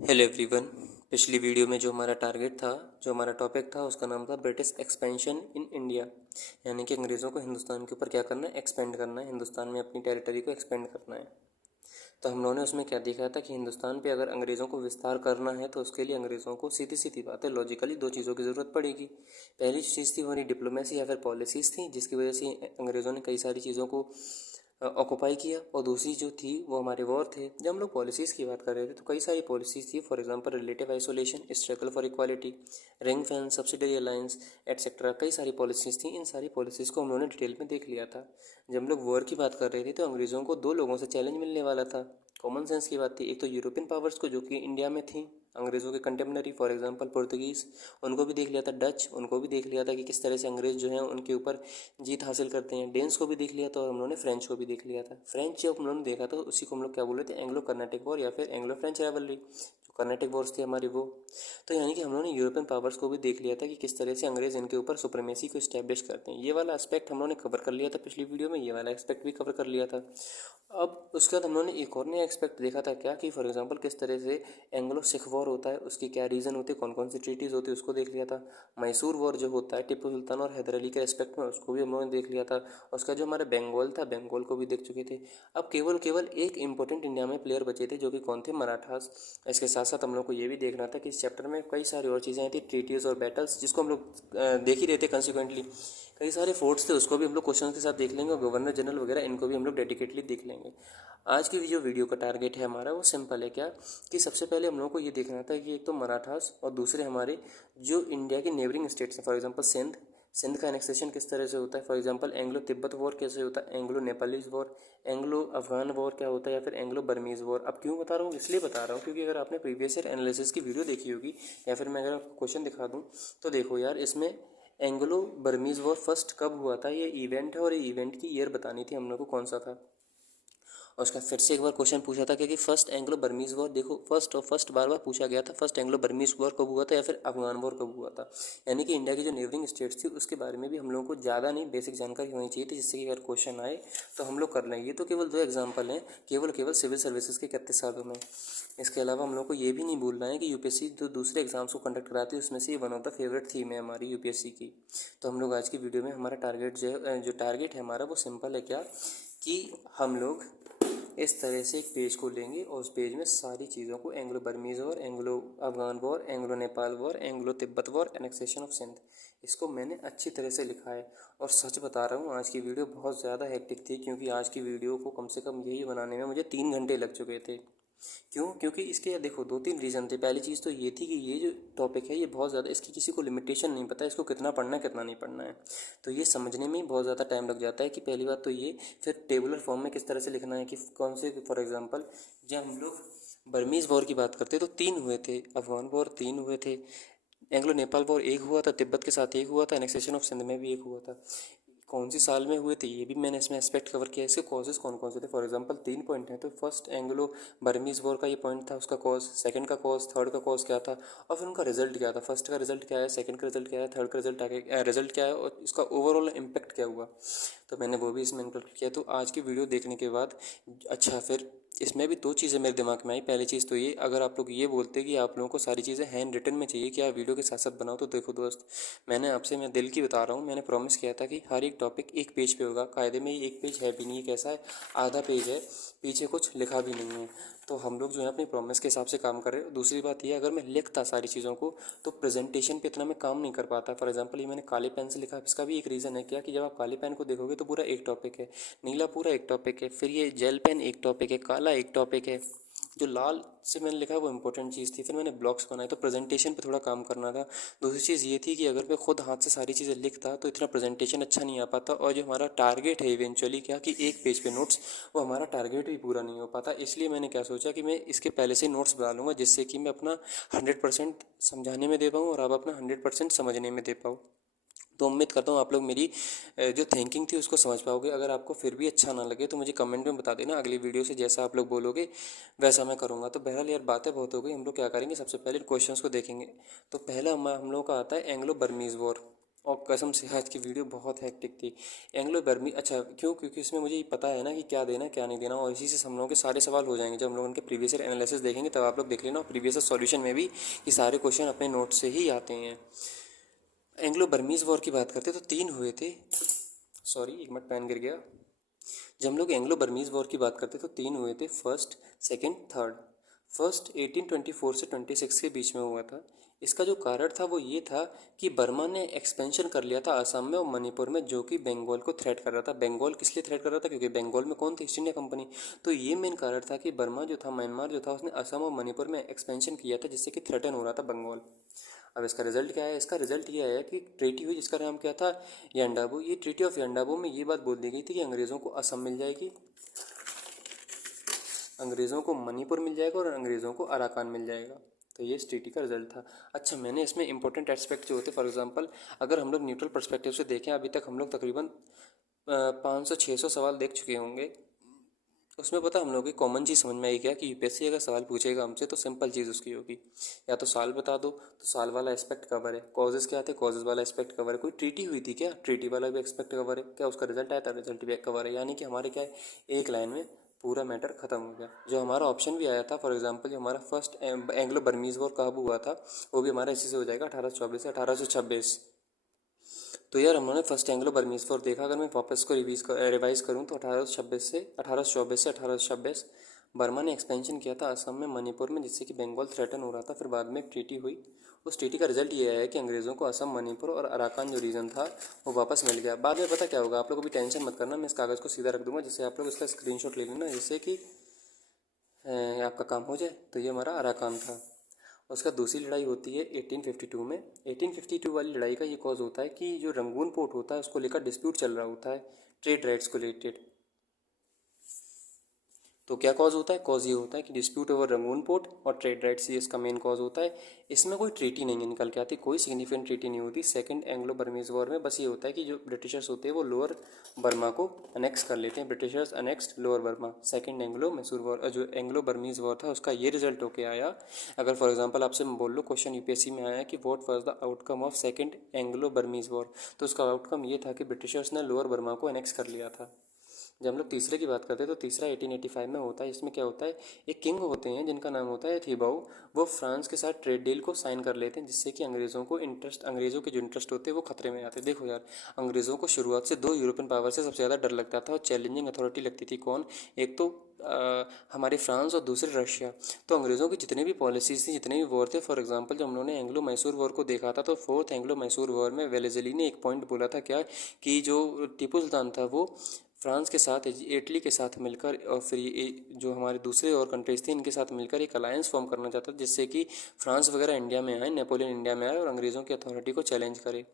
Hello everyone. पिछली video में जो हमारा टारगेट था, जो हमारा टॉपिक था, उसका नाम था ब्रिटिश एक्सपेंशन इन इंडिया। यानी कि अंग्रेज़ों को हिंदुस्तान के ऊपर क्या करना है, एक्सपेंड करना है, हिंदुस्तान में अपनी टेरिटरी को एक्सपेंड करना है। तो हम लोगों ने उसमें क्या दिखाया था कि हिंदुस्तान पे अगर अंग्रेज़ों को विस्तार करना है तो उसके लिए अंग्रेज़ों को सीधी सीधी बात है, लॉजिकली दो चीज़ों की ज़रूरत पड़ेगी। पहली चीज़ थी हमारी डिप्लोमेसी या फिर पॉलिसीज़ थी, जिसकी वजह से अंग्रेज़ों ने कई सारी चीज़ों को ऑक्यूपाई किया। और दूसरी जो थी वो हमारे वॉर थे। जब हम लोग पॉलिसीज़ की बात कर रहे थे तो कई सारी पॉलिसीज़ थी, for example relative isolation, struggle for equality, ring fence, subsidiary alliance, etcetera. कई सारी पॉलिसीज़ थी। इन सारी पॉलिसीज़ को हम लोगों ने डिटेल में देख लिया था। जब हम लोग वॉर की बात कर रहे थे तो अंग्रेज़ों को दो लोगों से चैलेंज मिलने वाला था। कॉमन सेंस की बात थी, एक तो यूरोपियन पावर्स को जो कि इंडिया में थी, अंग्रेज़ों के कंटेम्पररी, फॉर एग्जांपल पुर्तगीज़, उनको भी देख लिया था। डच, उनको भी देख लिया था कि किस तरह से अंग्रेज़ जो हैं उनके ऊपर जीत हासिल करते हैं। डेन्स को भी देख लिया था और हम लोगों ने फ्रेंच को भी देख लिया था। फ्रेंच जब हम लोगों ने देखा था उसी को हम लोग क्या बोल रहे थे, एंग्लो कर्नाटिक वॉर या फिर एंग्लो फ्रेंच राइवलरी, जो कर्नाटिक वॉर्स थी हमारी वो। तो यानी कि हम लोगों ने यूरोपियन पावर्स को भी देख लिया था कि किस तरह से अंग्रेज़ इनके ऊपर सुप्रीमेसी को इस्टेब्लिश करते हैं। ये वाला एस्पेक्ट हम लोगों ने कवर कर लिया था पिछली वीडियो में, ये वाला एस्पेक्ट भी कवर कर लिया था। अब उसके बाद हम लोगों ने एक और नया एक्सपेक्ट देखा था, क्या कि फॉर एग्जांपल किस तरह से एंग्लो सिख वॉर होता है, उसकी क्या रीज़न होती है, कौन कौन सी ट्रीटीज़ होती है, उसको देख लिया था। मैसूर वॉर जो होता है टिप्पू सुल्तान और हैदर अली के रेस्पेक्ट में, उसको भी हम लोगों ने देख लिया था। उसका जो हमारा बंगाल था, बंगाल को भी देख चुके थे। अब केवल केवल एक इंपॉर्टेंट इंडिया में प्लेयर बचे थे, जो कि कौन थे, मराठास। इसके साथ साथ हम लोग को ये भी देखना था कि इस चैप्टर में कई सारी और चीज़ें आई थी, ट्रीटीज़ और बैटल्स, जिसको हम लोग देख ही रहे थे कंसिक्वेंटली। कई सारे फोर्ट्स थे, उसको भी हम लोग क्वेश्चन के साथ देख लेंगे, और गवर्नर जनरल वगैरह इनको भी हम लोग डेडिकेटली देख लेंगे। आज की जो वीडियो का टारगेट है हमारा वो सिंपल है, क्या कि सबसे पहले हम लोगों को ये देखना था कि एक तो मराठास और दूसरे हमारे जो इंडिया के नेबरिंग स्टेट्स हैं, फॉर एग्जांपल सिंध। सिंध का एनेक्सेशन किस तरह से होता है, for example Anglo Tibet war कैसे होता है, Anglo Nepalese war, Anglo Afghan war क्या होता है, या फिर एंग्लो बर्मीज़ वॉर। अब क्यों बता रहा हूँ, इसलिए बता रहा हूँ क्योंकि अगर आपने प्रीवियस ईयर एनालिसिस की वीडियो देखी होगी, या फिर मैं अगर आपको क्वेश्चन दिखा दूँ तो देखो यार, इसमें एंग्लो बर्मीज़ वॉर फर्स्ट कब हुआ था, ये इवेंट है, और ये इवेंट की ईयर बतानी थी हम लोग को कौन सा था। और उसका फिर से एक बार क्वेश्चन पूछा था कि फर्स्ट एंग्लो बर्मीज़ वॉर, देखो फर्स्ट बार बार पूछा गया था, फर्स्ट एंग्लो बर्मीज़ वॉर कब हुआ था या फिर अफगान वॉर कब हुआ था। यानी कि इंडिया की जो नेबरिंग स्टेट्स थी उसके बारे में भी हम लोगों को ज़्यादा नहीं, बेसिक जानकारी होनी चाहिए थी, जिससे कि अगर क्वेश्चन आए तो हम लोग कर लें। ये तो केवल दो एग्जाम्पल हैं, केवल केवल सिविल सर्विसेज के 31 सालों में। इसके अलावा हम लोग को ये भी नहीं भूलना है कि यूपीएससी जो दूसरे एग्जाम्स को कंडक्ट कराती है उसमें से ये one of the favourite theme है हमारी यूपीएससी की। तो हम लोग आज की वीडियो में हमारा टारगेट जो टारगेट है हमारा वो सिंपल है, क्या कि हम लोग इस तरह से एक पेज को लेंगे और उस पेज में सारी चीज़ों को, Anglo Burmese war, Anglo Afghan war, Anglo Nepal war, Anglo Tibet war, annexation of Sindh, इसको मैंने अच्छी तरह से लिखा है। और सच बता रहा हूँ, आज की वीडियो बहुत ज़्यादा हेक्टिक थी, क्योंकि आज की वीडियो को कम से कम यही बनाने में मुझे 3 घंटे लग चुके थे। क्यों? क्योंकि इसके देखो दो तीन रीज़न थे। पहली चीज़ तो ये थी कि ये जो टॉपिक है ये बहुत ज़्यादा, इसकी किसी को लिमिटेशन नहीं पता है, इसको कितना पढ़ना है कितना नहीं पढ़ना है। तो ये समझने में ही बहुत ज़्यादा टाइम लग जाता है कि पहली बात तो ये, फिर टेबुलर फॉर्म में किस तरह से लिखना है कि कौन से, फॉर एग्जांपल जब हम लोग बर्मीज़ वॉर की बात करते तो 3 हुए थे, अफगान वॉर 3 हुए थे, एंग्लो नेपाल वॉर 1 हुआ था, तिब्बत के साथ 1 हुआ था, एनेक्सेशन ऑफ सिंध में भी 1 हुआ था। कौन सी साल में हुए थे ये भी मैंने इसमें एस्पेक्ट कवर किया है। इसके कॉजेज़ कौन कौन से थे, फॉर एग्जांपल 3 पॉइंट हैं। तो फर्स्ट एंग्लो बर्मीज़ वॉर का ये पॉइंट था, उसका कॉज, सेकंड का कॉज, थर्ड का कॉज क्या था, और फिर उनका रिजल्ट क्या था। फर्स्ट का रिजल्ट क्या है, सेकंड का रिजल्ट क्या है, थर्ड का रिजल्ट क्या है, और इसका ओवरऑल इम्पैक्ट क्या हुआ। तो मैंने वो भी इसमें इंक्लूड किया। तो आज की वीडियो देखने के बाद अच्छा, फिर इसमें भी दो चीज़ें मेरे दिमाग में आई। पहली चीज़ तो ये, अगर आप लोग ये बोलते कि आप लोगों को सारी चीज़ें हैंड रिटन में चाहिए कि आप वीडियो के साथ साथ बनाओ, तो देखो दोस्त, मैं दिल की बता रहा हूँ, मैंने प्रॉमिस किया था कि हर एक टॉपिक एक पेज पे होगा। कायदे में ये एक पेज है भी नहीं, कैसा है, आधा पेज है, पीछे कुछ लिखा भी नहीं है। तो हम लोग जो है अपनी प्रॉमिस के हिसाब से काम कर रहे हैं। दूसरी बात ये, अगर मैं लिखता सारी चीज़ों को तो प्रेजेंटेशन पे इतना मैं काम नहीं कर पाता। फॉर एग्जांपल ये मैंने काले पेन से लिखा, इसका भी एक रीज़न है, क्या कि जब आप काले पेन को देखोगे तो पूरा एक टॉपिक है, नीला पूरा एक टॉपिक है, फिर ये जेल पेन एक टॉपिक है, काला एक टॉपिक है, जो लाल से मैंने लिखा वो इंपॉर्टेंट चीज़ थी। फिर मैंने ब्लॉक्स बनाए, तो प्रेजेंटेशन पे थोड़ा काम करना था। दूसरी चीज़ ये थी कि अगर मैं खुद हाथ से सारी चीज़ें लिखता तो इतना प्रेजेंटेशन अच्छा नहीं आ पाता, और जो हमारा टारगेट है इवेंचुअली, क्या कि एक पेज पे नोट्स, वो हमारा टारगेट भी पूरा नहीं हो पाता। इसलिए मैंने क्या सोचा कि मैं इसके पहले से नोट्स बना लूँगा, जिससे कि मैं अपना 100% समझाने में दे पाऊँ और आप अपना 100% समझने में दे पाऊँ। तो उम्मीद करता हूँ आप लोग मेरी जो थिंकिंग थी उसको समझ पाओगे। अगर आपको फिर भी अच्छा ना लगे तो मुझे कमेंट में बता देना, अगली वीडियो से जैसा आप लोग बोलोगे वैसा मैं करूँगा। तो बहरहाल यार, बातें बहुत हो गई, हम लोग क्या करेंगे, सबसे पहले क्वेश्चंस को देखेंगे। तो पहला हम लोग का आता है एंग्लो बर्मीज़ वॉर। और कसम से आज की वीडियो बहुत हेक्टिक थी। एंग्लो बर्मी, अच्छा क्यों? क्योंकि इसमें मुझे पता है ना कि क्या देना क्या नहीं देना, और इसी से हम लोगों के सारे सवाल हो जाएंगे। जब हम लोग उनके प्रीवियस ईयर एनालिसिस देखेंगे तब आप लोग देख लेना, और प्रीवियस ईयर सॉल्यूशन में भी ये सारे क्वेश्चन अपने नोट से ही आते हैं। एंग्लो बर्मीज़ वॉर की बात करते तो 3 हुए थे। सॉरी, एक मिनट, पेन गिर गया। जब हम लोग एंग्लो बर्मीज़ वॉर की बात करते तो 3 हुए थे, फर्स्ट, सेकंड, थर्ड। फर्स्ट 1824 से 26 के बीच में हुआ था। इसका जो कारण था वो ये था कि बर्मा ने एक्सपेंशन कर लिया था असम में और मणिपुर में, जो कि बंगाल को थ्रेट कर रहा था। बंगाल किस लिए थ्रेट कर रहा था? क्योंकि बंगाल में कौन थी? East India company. तो ये मेन कारण था कि बर्मा जो था, म्यांमार जो था, उसने असम और मणिपुर में एक्सपेंशन किया था, जिससे कि थ्रेटन हो रहा था बंगाल। अब इसका रिजल्ट क्या है? इसका रिजल्ट ये आया कि ट्रीटी हुई जिसका नाम क्या था? यांडाबू। ये ट्रीटी ऑफ यांडाबू में ये बात बोल दी गई थी कि अंग्रेज़ों को असम मिल जाएगी, अंग्रेज़ों को मणिपुर मिल जाएगा और अंग्रेज़ों को अराकान मिल जाएगा। तो ये इस ट्रीटी का रिजल्ट था। अच्छा, मैंने इसमें इंपॉर्टेंट एस्पेक्ट जो होते, फॉर एग्जांपल अगर हम लोग न्यूट्रल पर्सपेक्टिव से देखें, अभी तक हम लोग तकरीबन 500-600 सवाल देख चुके होंगे। उसमें पता हम लोग की कॉमन चीज़ समझ में आई क्या? कि यूपीएससी अगर सवाल पूछेगा हमसे तो सिंपल चीज़ उसकी होगी, या तो साल बता दो, तो साल वाला एस्पेक्ट कवर है। कॉजेज़ क्या थे? कॉजेज़ वाला एस्पेक्ट कवर है। कोई ट्रीटी हुई थी क्या? ट्रीटी वाला भी एस्पेक्ट कवर है क्या? उसका रिजल्ट आया था, रिजल्ट भी कवर है। यानी कि हमारे क्या है, एक लाइन में पूरा मैटर खत्म हो गया। जो हमारा ऑप्शन भी आया था, फॉर एग्जांपल जो हमारा फर्स्ट एंग्लो बर्मीज़ वॉर कब हुआ था, वो भी हमारा इसी से हो जाएगा, 1824 से 1826। तो यार हम लोगों ने फर्स्ट एंग्लो बर्मीज़ वॉर देखा। अगर मैं वापस को रिवाइज करूँ तो 1824 से 1826 बर्मा ने एक्सपेंशन किया था असम में, मणिपुर में, जिससे कि बंगाल थ्रेटन हो रहा था। फिर बाद में एक ट्रीटी हुई। उस ट्रीटी का रिजल्ट ये आया कि अंग्रेज़ों को असम, मणिपुर और अराकान जो रीजन था वो वापस मिल गया। बाद में पता क्या होगा, आप लोग भी टेंशन मत करना, मैं इस कागज़ को सीधा रख दूंगा, जिससे आप लोग इसका स्क्रीनशॉट ले लेना, जिससे कि आपका काम हो जाए। तो ये हमारा अराकान था। उसका दूसरी लड़ाई होती है 1852 में। 1852 वाली लड़ाई का ये कॉज होता है कि जो रंगून पोर्ट होता है उसको लेकर डिस्प्यूट चल रहा होता है, ट्रेड राइट्स को रिलेटेड। तो क्या कॉज होता है? कॉज ये होता है कि डिस्प्यूट ओवर रंगून पोर्ट और ट्रेड राइट्स, ये इसका मेन कॉज होता है। इसमें कोई ट्रीटी नहीं है निकल के आती, कोई सिग्निफिकेंट ट्रीटी नहीं होती सेकंड एंग्लो बर्मीज वॉर में। बस ये होता है कि जो ब्रिटिशर्स होते हैं वो लोअर बर्मा को अनेक्स कर लेते हैं। Britishers annexed lower Burma. Second Anglo Mysore war, जो एंग्लो बर्मीज वॉर था, उसका ये रिजल्ट होके आया। अगर फॉर एग्जाम्पल आपसे मैं बोल लो, क्वेश्चन यूपीएससी में आया कि what was the outcome of second Anglo Burmese war, तो उसका आउटकम ये था कि ब्रिटिशर्स ने लोअर बर्मा को अनेक्स कर लिया था। जब हम लोग तीसरे की बात करते हैं तो तीसरा 1885 में होता है। इसमें क्या होता है, एक किंग होते हैं जिनका नाम होता है थिबाऊ। वो फ्रांस के साथ ट्रेड डील को साइन कर लेते हैं, जिससे कि अंग्रेज़ों के जो इंटरेस्ट होते हैं वो खतरे में आते हैं। देखो यार, अंग्रेज़ों को शुरुआत से दो यूरोपियन पावर से सबसे ज़्यादा डर लगता था और चैलेंजिंग अथॉरिटी लगती थी। कौन? एक तो हमारे फ्रांस और दूसरे रशिया। तो अंग्रेज़ों की जितनी भी पॉलिसीज थी, जितने भी वॉर थे, फॉर एग्जांपल जब हम लोगों ने एंग्लो मैसूर वॉर को देखा था, तो फोर्थ एंग्लो मैसूर वॉर में वेलेज़ली ने एक पॉइंट बोला था क्या, कि जो टीपू सुल्तान था वो फ्रांस के साथ, इटली के साथ मिलकर, और फिर ये जो हमारे दूसरे और कंट्रीज थी इनके साथ मिलकर एक अलायंस फॉर्म करना चाहता था, जिससे कि फ्रांस वगैरह इंडिया में आए, नेपोलियन इंडिया में आए और अंग्रेज़ों की अथॉरिटी को चैलेंज करे।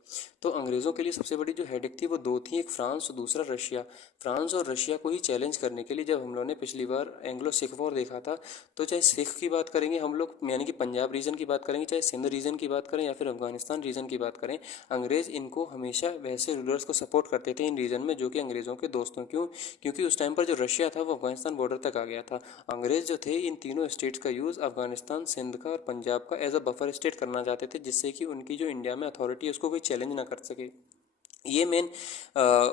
तो अंग्रेज़ों के लिए सबसे बड़ी जो हेडेक थी वो दो थी, एक फ्रांस और दूसरा रशिया। फ्रांस और रशिया को ही चैलेंज करने के लिए जब हम लोगों ने पिछली बार एंग्लो सिख वॉर देखा था, तो चाहे सिख की बात करेंगे हम लोग, यानी कि पंजाब रीजन की बात करेंगे, चाहे सिंध रीजन की बात करें या फिर अफगानिस्तान रीजन की बात करें, अंग्रेज़ इनको हमेशा वैसे रूलर्स को सपोर्ट करते थे इन रीजन में जो कि अंग्रेज़ों के दोस्तों। क्यों? क्योंकि उस टाइम पर जो रशिया था वो अफगानिस्तान बॉर्डर तक आ गया था। अंग्रेज़ जो थे इन तीनों स्टेट्स का यूज़ अफगानिस्तान, सिंध का और पंजाब का एज अ बफर स्टेट करना चाहते थे, जिससे कि उनकी जो इंडिया में अथॉरिटी है उसको कोई चैलेंज ना कर सके। ये मेन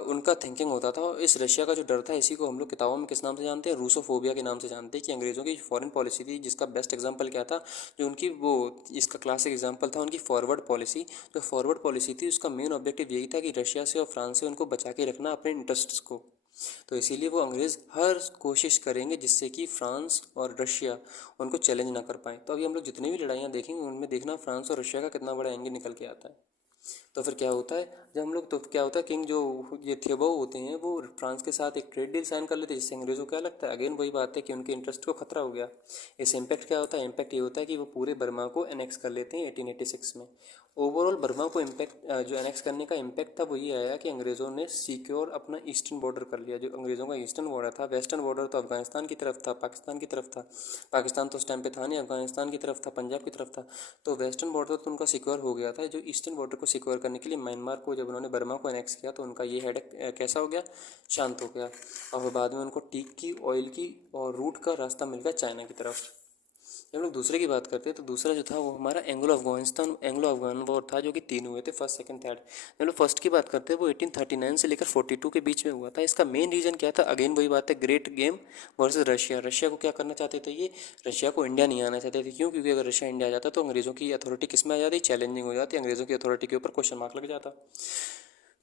उनका थिंकिंग होता था। और इस रशिया का जो डर था, इसी को हम लोग किताबों में किस नाम से जानते हैं? रूसोफोबिया के नाम से जानते हैं। कि अंग्रेज़ों की फॉरेन पॉलिसी थी, जिसका बेस्ट एग्जांपल क्या था, जो उनकी वो इसका क्लासिक एग्जांपल था उनकी फॉरवर्ड पॉलिसी। जो फॉरवर्ड पॉलिसी थी उसका मेन ऑब्जेक्टिव यही था कि रशिया से और फ्रांस से उनको बचा के रखना अपने इंटरेस्ट्स को। तो इसीलिए वो अंग्रेज़ हर कोशिश करेंगे जिससे कि फ्रांस और रशिया उनको चैलेंज ना कर पाए। तो अभी हम लोग जितनी भी लड़ाइयाँ देखेंगे उनमें देखना फ्रांस और रशिया का कितना बड़ा एंगल निकल के आता है। तो फिर क्या होता है, जब हम लोग, तो क्या होता है, किंग जो ये थिबाऊ होते हैं वो फ्रांस के साथ एक ट्रेड डील साइन कर लेते हैं, जिससे अंग्रेज़ों को क्या लगता है, अगेन वही बात है कि उनके इंटरेस्ट को खतरा हो गया। इस इम्पैक्ट क्या होता है? इम्पैक्ट ये होता है कि वो पूरे बर्मा को एनेक्स कर लेते हैं 1886 में। ओवरऑल बर्मा को इम्पैक्ट, जो एनेक्स करने का इम्पैक्ट था वो ये आया कि अंग्रेज़ों ने सिक्योर अपना ईस्टर्न बॉर्डर कर लिया। जो अंग्रेज़ों का ईस्टर्न बॉर्डर था, वेस्टर्न बॉर्डर तो अफगानिस्तान की तरफ था, पाकिस्तान की तरफ था। पाकिस्तान तो उस टाइम पे था नहीं, अफगानिस्तान की तरफ था, पंजाब की तरफ था। तो वेस्टर्न बॉर्डर तो उनका सिक्योर हो गया था। जो ईस्टर्न बॉर्डर को सिक्योर करने के लिए म्यांमार को जब उन्होंने बर्मा को एनेक्स किया तो उनका ये हेडेक कैसा हो गया? शांत हो गया। और बाद में उनको टीक की, ऑयल की और रूट का रास्ता मिल गया चाइना की तरफ। जब हम लोग दूसरे की बात करते हैं तो दूसरा जो था वो हमारा एंग्लो अफगान वॉर था, जो कि 3 हुए थे, फर्स्ट सेकंड थर्ड। जब लोग फर्स्ट की बात करते हैं वो 1839 से लेकर 42 के बीच में हुआ था। इसका मेन रीज़न क्या था? अगेन वही बात है, great game versus Russia. Russia को क्या करना चाहते थे ये? रशिया को इंडिया नहीं आना चाहते थे। क्यों? क्योंकि अगर रशिया इंडिया आ जाता तो अंग्रेज़ों की अथॉरिटी किस में आ जाती? चैलेंजिंग हो जाती, अंग्रेज़ों की अथॉरिटी के ऊपर क्वेश्चन मार्क लग जाता।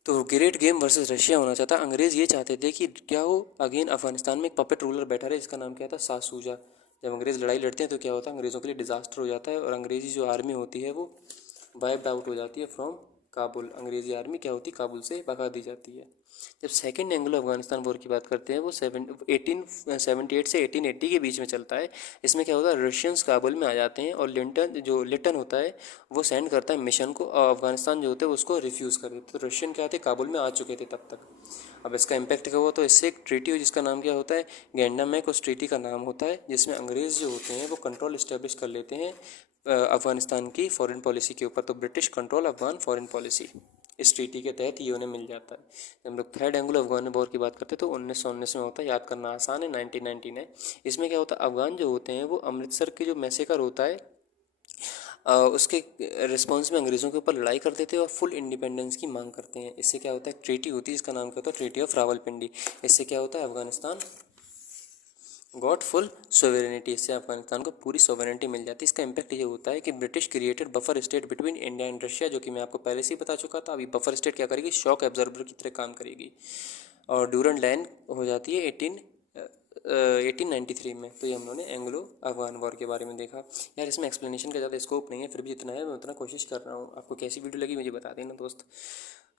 तो ग्रेट गेम वर्सेस रशिया होना चाहता। अंग्रेज़ ये चाहते थे कि क्या हो, अगेन अफगानिस्तान में एक पपेट रूलर बैठा रहे जिसका नाम क्या था? शाह सूजा। जब अंग्रेज़ लड़ाई लड़ते हैं तो क्या होता है? अंग्रेज़ों के लिए डिजास्टर हो जाता है और अंग्रेज़ी जो आर्मी होती है वो वाइप्ड आउट हो जाती है फ्रॉम काबुल। अंग्रेज़ी आर्मी क्या होती है? काबुल से भगा दी जाती है। जब सेकेंड एंग्लो अफगानिस्तान वॉर की बात करते हैं वो 1878 से 1880 के बीच में चलता है। इसमें क्या होता है? रशियंस काबुल में आ जाते हैं और लिटन होता है वो सेंड करता है मिशन को, और अफगानिस्तान जो होते हैं उसको रिफ्यूज़ कर देते। तो रशियन क्या थे? काबुल में आ चुके थे तब तक। अब इसका इम्पैक्ट क्या हुआ? तो इससे एक ट्रीटी हो जिसका नाम क्या होता है? गैंडामैक। उस ट्रीटी का नाम होता है जिसमें अंग्रेज़ जो होते हैं वो कंट्रोल इस्टेब्लिश कर लेते हैं अफगानिस्तान की फॉरेन पॉलिसी के ऊपर। तो British control Afghan foreign policy इस ट्रीटी के तहत ये उन्हें मिल जाता है। जब हम लोग थर्ड एंग्लो अफगान वॉर की बात करते हैं तो 1919 में होता है, याद करना आसान है, 1999। इसमें क्या होता है? अफगान जो होते हैं वो अमृतसर के जो मैसेकर होता है उसके रिस्पॉन्स में अंग्रेज़ों के ऊपर लड़ाई कर देते हैं और फुल इंडिपेंडेंस की मांग करते हैं। इससे क्या होता है? ट्रीटी होती है जिसका नाम क्या होता है? Treaty of Rawalpindi. इससे क्या होता है? Afghanistan got full sovereignty. इससे अफगानिस्तान को पूरी सोवेरेनिटी मिल जाती है। इसका इम्पैक्ट ये होता है कि British created buffer state between India and Russia, जो कि मैं आपको पहले से ही बता चुका था। अभी बफर स्टेट क्या करेगी? शॉक एब्जॉर्बर की तरह काम करेगी और ड्यूरंड लाइन हो जाती है 1893 में। तो ये हम लोगों ने एंग्लो अफगान वॉर के बारे में देखा। यार इसमें एक्सप्लेनेशन का ज़्यादा स्कोप नहीं है, फिर भी जितना है मैं उतना कोशिश कर रहा हूँ। आपको कैसी वीडियो लगी मुझे बता देना दोस्त।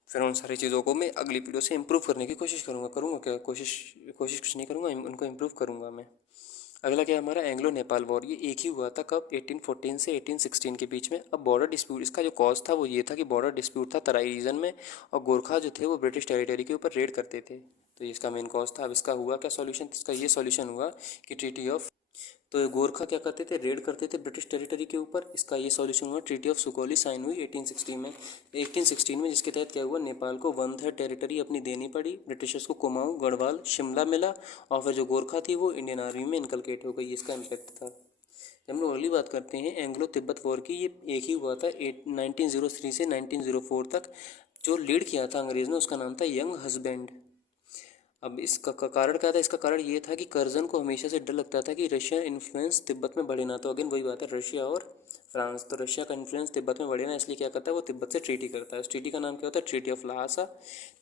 फिर उन सारी चीज़ों को मैं अगली वीडियो से इम्प्रूव करने की कोशिश करूँगा क्या? कोशिश कोशिश कुछ नहीं करूँगा, उनको इम्प्रूव करूँगा मैं। अगला क्या है हमारा? Anglo Nepal war. ये एक ही हुआ था कब? 1814 से 1816 के बीच में। अब बॉर्डर डिस्प्यूट, इसका जो कॉज था वो ये था कि बॉर्डर डिस्प्यूट था तराई रीजन में और गोरखा जो थे वो ब्रिटिश टेरिटरी के ऊपर रेड करते थे। तो ये इसका मेन कॉज था। अब इसका हुआ क्या सॉल्यूशन? इसका ये सॉल्यूशन हुआ कि ट्रीटी ऑफ, तो गोरखा क्या करते थे? रेड करते थे ब्रिटिश टेरिटरी के ऊपर। इसका ये सॉल्यूशन हुआ, ट्रीटी ऑफ सुगौली साइन हुई 1816 में जिसके तहत क्या हुआ? नेपाल को 1/3 टेरिटरी अपनी देनी पड़ी। ब्रिटिशर्स को कुमाऊं, गढ़वाल, शिमला मिला और फिर जो गोरखा थी वो इंडियन आर्मी में इनकलकेट हो गई। इसका इम्पैक्ट था। जब हम लोग अगली बात करते हैं एंग्लो तिब्बत वॉर की, ये एक ही हुआ था 1903 से 1904 तक। जो लीड किया था अंग्रेज़ ने उसका नाम था यंग हस्बैंड। अब इसका कारण क्या था? इसका कारण ये था कि कर्जन को हमेशा से डर लगता था कि रशियन इन्फ्लुएंस तिब्बत में बढ़े ना। तो अगेन वही बात है, रशिया और फ्रांस। तो रशिया का इन्फ्लुएंस तिब्बत में बढ़े ना, इसलिए क्या करता है वो तिब्बत से ट्रीटी करता है। उस ट्रीटी का नाम क्या होता है? Treaty of Lhasa.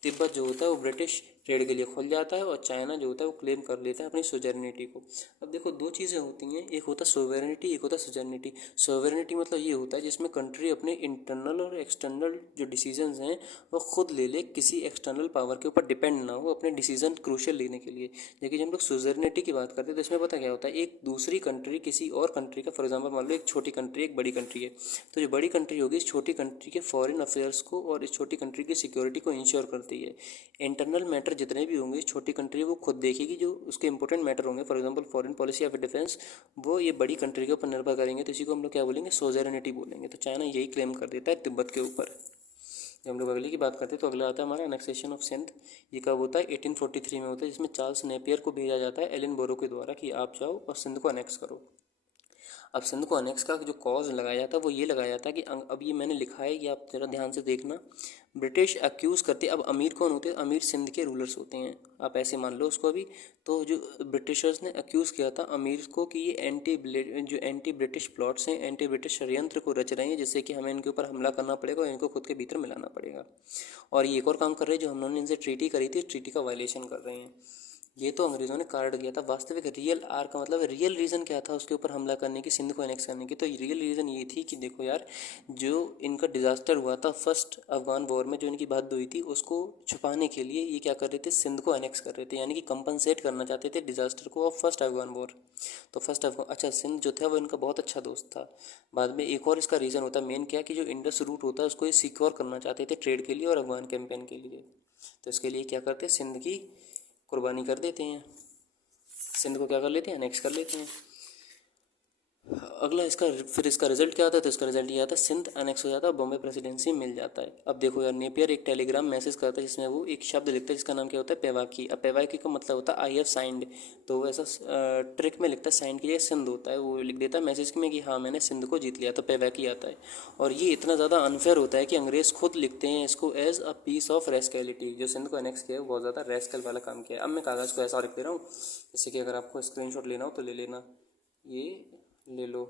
तिब्बत जो होता है वो ब्रिटिश ट्रेड के लिए खुल जाता है और चाइना जो होता है वो क्लेम कर लेता है अपनी सोजर्निटी को। अब देखो दो चीज़ें होती हैं, एक होता है सोवेरेनिटी, एक होता है सोजर्निटी। सोवेरेनिटी मतलब ये होता है जिसमें कंट्री अपने इंटरनल और एक्सटर्नल जो डिसीजंस हैं वो खुद ले ले, किसी एक्सटर्नल पावर के ऊपर डिपेंड ना हो अपने डिसीजन क्रूशियल लेने के लिए। लेकिन जब हम लोग सोजर्निटी की बात करते हैं तो इसमें पता क्या होता है? एक दूसरी कंट्री किसी और कंट्री का, फॉर एग्जांपल मान लो एक छोटी कंट्री एक बड़ी कंट्री है, तो जो बड़ी कंट्री होगी इस छोटी कंट्री के फॉरेन अफेयर्स को और इस छोटी कंट्री की सिक्योरिटी को इंश्योर करती है। इंटरनल मैटर जितने भी होंगे इस छोटी कंट्री वो खुद देखेगी, जो उसके इंपॉर्टेंट मैटर होंगे फॉर एग्जांपल फॉरेन पॉलिसी या फिर डिफेंस, वो ये बड़ी कंट्री के ऊपर निर्भर करेंगे। तो इसी को हम लोग क्या बोलेंगे? सोजर्निटी बोलेंगे। तो चाइना यही क्लेम कर देता है तिब्बत के ऊपर। जब हम लोग अगले की बात करते हैं तो अगला आता है हमारा एनेक्सेशन ऑफ सिंध। ये कब होता है? 1843 में होता है, जिसमें चार्ल्स नेपियर को भेजा जाता है एलन बोरो के द्वारा कि आप जाओ और सिंध को अनेक्स करो। अब सिंध को अनेक्स का जो कॉज लगाया जाता है वो ये लगाया जाता है कि अब ये मैंने लिखा है, ये आप ज़रा ध्यान से देखना। ब्रिटिश अक्यूज़ करते, अब अमीर कौन होते हैं? अमीर सिंध के रूलर्स होते हैं, आप ऐसे मान लो उसको अभी। तो जो ब्रिटिशर्स ने अक्यूज़ किया था अमीर को कि ये एंटी ब्रिटिश प्लॉट्स हैं, एंटी ब्रिटिश षड्यंत्र को रच रहे हैं जिससे कि हमें इनके ऊपर हमला करना पड़ेगा और इनको खुद के भीतर मिलाना पड़ेगा। और ये एक और काम कर रहे हैं, जो हम लोगों ने इनसे ट्रीटी करी थी ट्रीटी का वायलेशन कर रहे हैं। ये तो अंग्रेज़ों ने कार्ड दिया था। वास्तविक रियल आर का मतलब रियल रीज़न क्या था उसके ऊपर हमला करने की, सिंध को एनेक्स करने की? तो रियल रीज़न ये थी कि देखो यार, जो इनका डिज़ास्टर हुआ था फर्स्ट अफगान वॉर में, जो इनकी बात हुई थी उसको छुपाने के लिए ये क्या कर रहे थे? सिंध को एनेक्स कर रहे थे, यानी कि कंपनसेट करना चाहते थे डिज़ास्टर को ऑफ फर्स्ट अफगान वॉर। तो फर्स्ट अफगान, अच्छा सिंध जो था वो इनका बहुत अच्छा दोस्त था। बाद में एक और इसका रीज़न होता है मेन क्या, कि जो इंडस रूट होता है उसको ये सिक्योर करना चाहते थे ट्रेड के लिए और अफगान कैंपेन के लिए। तो इसके लिए क्या करते? सिंध की कुर्बानी कर देते हैं, सिंध को क्या कर लेते हैं? एनेक्स कर लेते हैं। अगला इसका रिजल्ट क्या आता है, तो इसका रिजल्ट ये आता है, सिंध अनेक्स हो जाता है, बॉम्बे प्रेसिडेंसी मिल जाता है। अब देखो यार, नेपियर एक टेलीग्राम मैसेज करता है जिसमें वो एक शब्द लिखता है जिसका नाम क्या होता है, पेवाकी। अब पेवाकी का मतलब होता है आई हैव साइंड, तो वो ऐसा ट्रिक में लिखता है, साइंड की जगह सिंध होता है, वो लिख देता है मैसेज में कि हाँ मैंने सिंध को जीत लिया, तो पेवाकी आता है। और ये इतना ज़्यादा अनफेयर होता है कि अंग्रेज़ खुद लिखते हैं इसको एज अ पीस ऑफ रेस्केलिटी। जो सिंध को अनेक्स किया है वो बहुत ज़्यादा रेस्कल वाला काम किया है। अब मैं कागज़ को ऐसा लिख दे रहा हूँ, जैसे कि अगर आपको स्क्रीनशॉट लेना हो तो ले लेना, ये ले लो,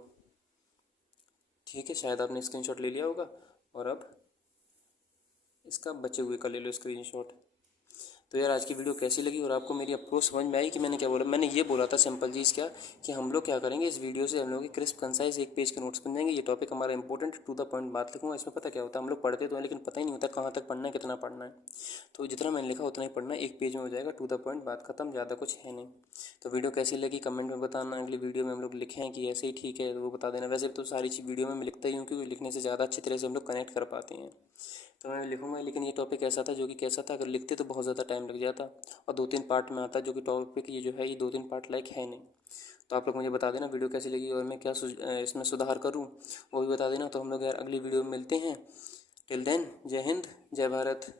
ठीक है, शायद आपने स्क्रीनशॉट ले लिया होगा। और अब इसका बचे हुए का ले लो स्क्रीनशॉट। तो यार आज की वीडियो कैसी लगी और आपको मेरी अप्रोच समझ में आई कि मैंने क्या बोला? मैंने ये बोला था सिंपल चीज़ क्या, कि हम लोग क्या करेंगे, इस वीडियो से हम लोग की क्रिस्प कंसाइज एक पेज के नोट्स बन जाएंगे। ये टॉपिक हमारा इंपॉर्टेंट, टू द पॉइंट बात लिखूंगा। इसमें पता क्या होता है, हम लोग पढ़ते तो हैं लेकिन पता ही नहीं होता कहाँ तक पढ़ना है, कितना पढ़ना है। तो जितना मैंने लिखा उतना ही पढ़ना है, एक पेज में हो जाएगा, टू द पॉइंट, बात खत्म, ज़्यादा कुछ है नहीं। तो वीडियो कैसी लगी कमेंट में बताना। अगली वीडियो में हम लोग लिखे हैं कि ऐसे ही ठीक है, तो वो बता देना। वैसे तो सारी चीज़ वीडियो में मैं लिखता ही हूँ, क्योंकि लिखने से ज़्यादा अच्छी तरह से हम लोग कनेक्ट कर पाते हैं। तो मैं लिखूंगा, लेकिन ये टॉपिक ऐसा था जो कि कैसा था, अगर लिखते तो बहुत ज़्यादा टाइम लग जाता, और 2-3 पार्ट में आता, जो कि टॉपिक ये जो है ये 2-3 पार्ट लाइक है नहीं। तो आप लोग मुझे बता देना वीडियो कैसी लगी और मैं क्या इसमें सुधार करूँ, वो भी बता देना। तो हम लोग यार अगली वीडियो में मिलते हैं। टिल देन, जय हिंद, जय भारत।